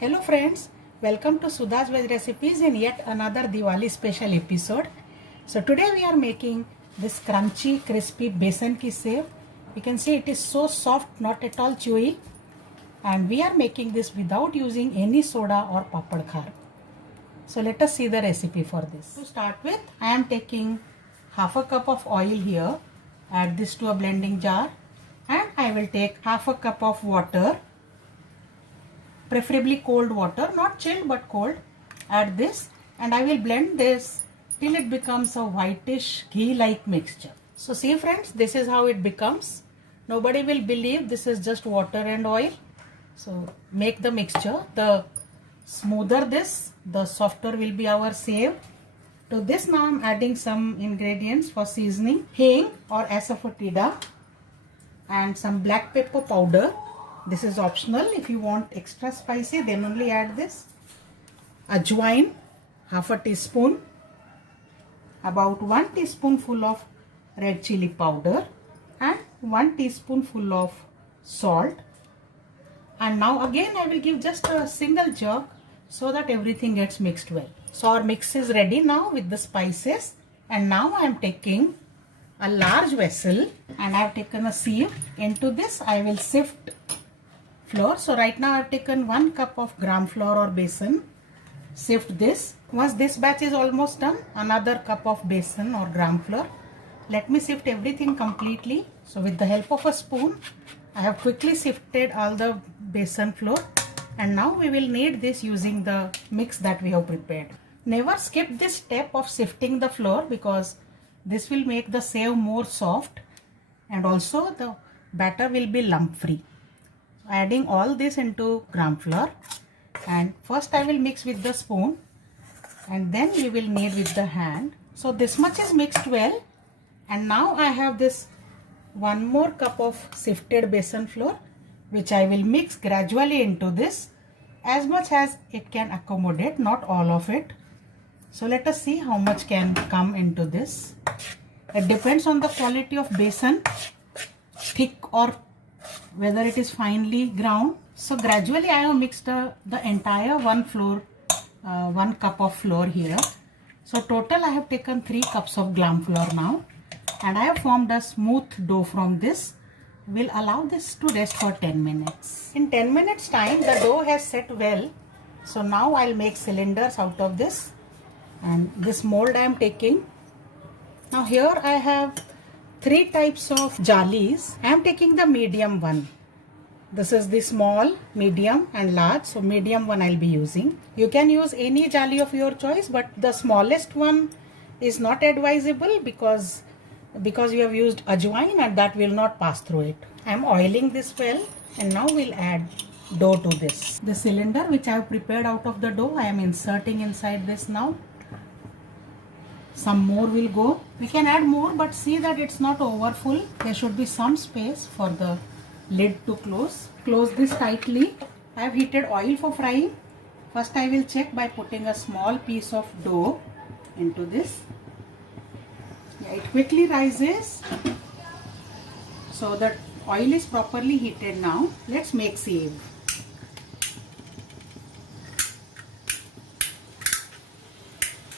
Hello friends, welcome to Sudha's Veg Recipes in yet another Diwali special episode. So today we are making this crunchy, crispy besan ki sev. You can see it is so soft, not at all chewy. And we are making this without using any soda or papad khar. So let us see the recipe for this. To start with, I am taking half a cup of oil here. Add this to a blending jar. And I will take half a cup of water. Preferably cold water, not chilled but cold. Add this and I will blend this till it becomes a whitish ghee-like mixture. So see friends, this is how it becomes. Nobody will believe this is just water and oil. So make the mixture. The smoother this, the softer will be our sev. To this now I am adding some ingredients for seasoning. Hing or asafoetida and some black pepper powder. This is optional. If you want extra spicy, then only add this. Ajwain, half a teaspoon. About 1 teaspoonful of red chili powder and 1 teaspoonful of salt. And now again I will give just a single jerk so that everything gets mixed well. So our mix is ready now with the spices. And now I am taking a large vessel and I have taken a sieve. Into this I will sift flour. So right now I have taken 1 cup of gram flour or besan. Sift this. Once this batch is almost done, another cup of besan or gram flour. Let me sift everything completely. So with the help of a spoon, I have quickly sifted all the besan flour. And now we will knead this using the mix that we have prepared. Never skip this step of sifting the flour because this will make the sev more soft and also the batter will be lump free. Adding all this into gram flour, and first I will mix with the spoon and then we will knead with the hand. So this much is mixed well, and now I have this 1 more cup of sifted besan flour which I will mix gradually into this as much as it can accommodate, not all of it. So let us see how much can come into this. It depends on the quality of besan, thick or whether it is finely ground. So gradually I have mixed the entire 1 cup of flour here. So total I have taken 3 cups of gram flour now, and I have formed a smooth dough from this. We'll allow this to rest for 10 minutes. In 10 minutes time the dough has set well. So now I'll make cylinders out of this, and this mold I am taking. Now here I have 3 types of jalis. I am taking the medium one. This is the small, medium and large. So medium one I'll be using. You can use any jali of your choice, but the smallest one is not advisable because you have used ajwain and that will not pass through it. I am oiling this well, and now we'll add dough to this. The cylinder which I have prepared out of the dough, I am inserting inside this now. Some more will go. We can add more, but see that it's not over full. There should be some space for the lid to close. Close this tightly. I have heated oil for frying. First I will check by putting a small piece of dough into this. Yeah, it quickly rises. So the oil is properly heated now. Let's make sev.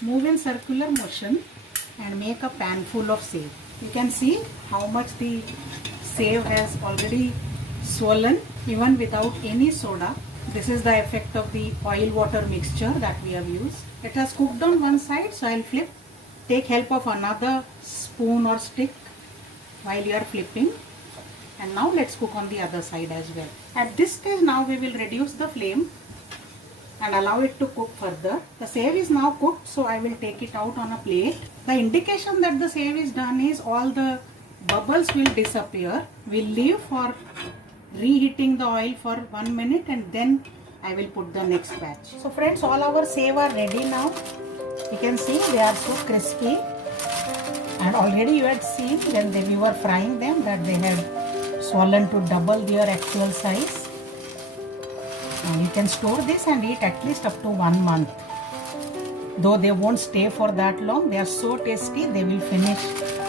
Move in circular motion and make a pan full of sev. You can see how much the sev has already swollen even without any soda. This is the effect of the oil water mixture that we have used. It has cooked on one side, so I'll flip. Take help of another spoon or stick while you are flipping. And now let's cook on the other side as well. At this stage now we will reduce the flame and allow it to cook further. The sev is now cooked, so I will take it out on a plate. The indication that the sev is done is all the bubbles will disappear. We'll leave for reheating the oil for 1 minute and then I will put the next batch. So friends, all our sev are ready now. You can see they are so crispy, and already you had seen when we were frying them that they had swollen to double their actual size. And you can store this and eat at least up to 1 month. Though they won't stay for that long, they are so tasty, they will finish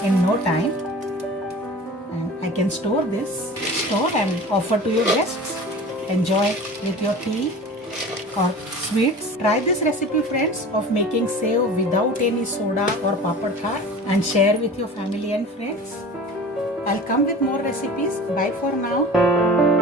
in no time. And I can store this, and offer to your guests. Enjoy with your tea or sweets. Try this recipe friends of making sev without any soda or papad khaar and share with your family and friends. I'll come with more recipes. Bye for now.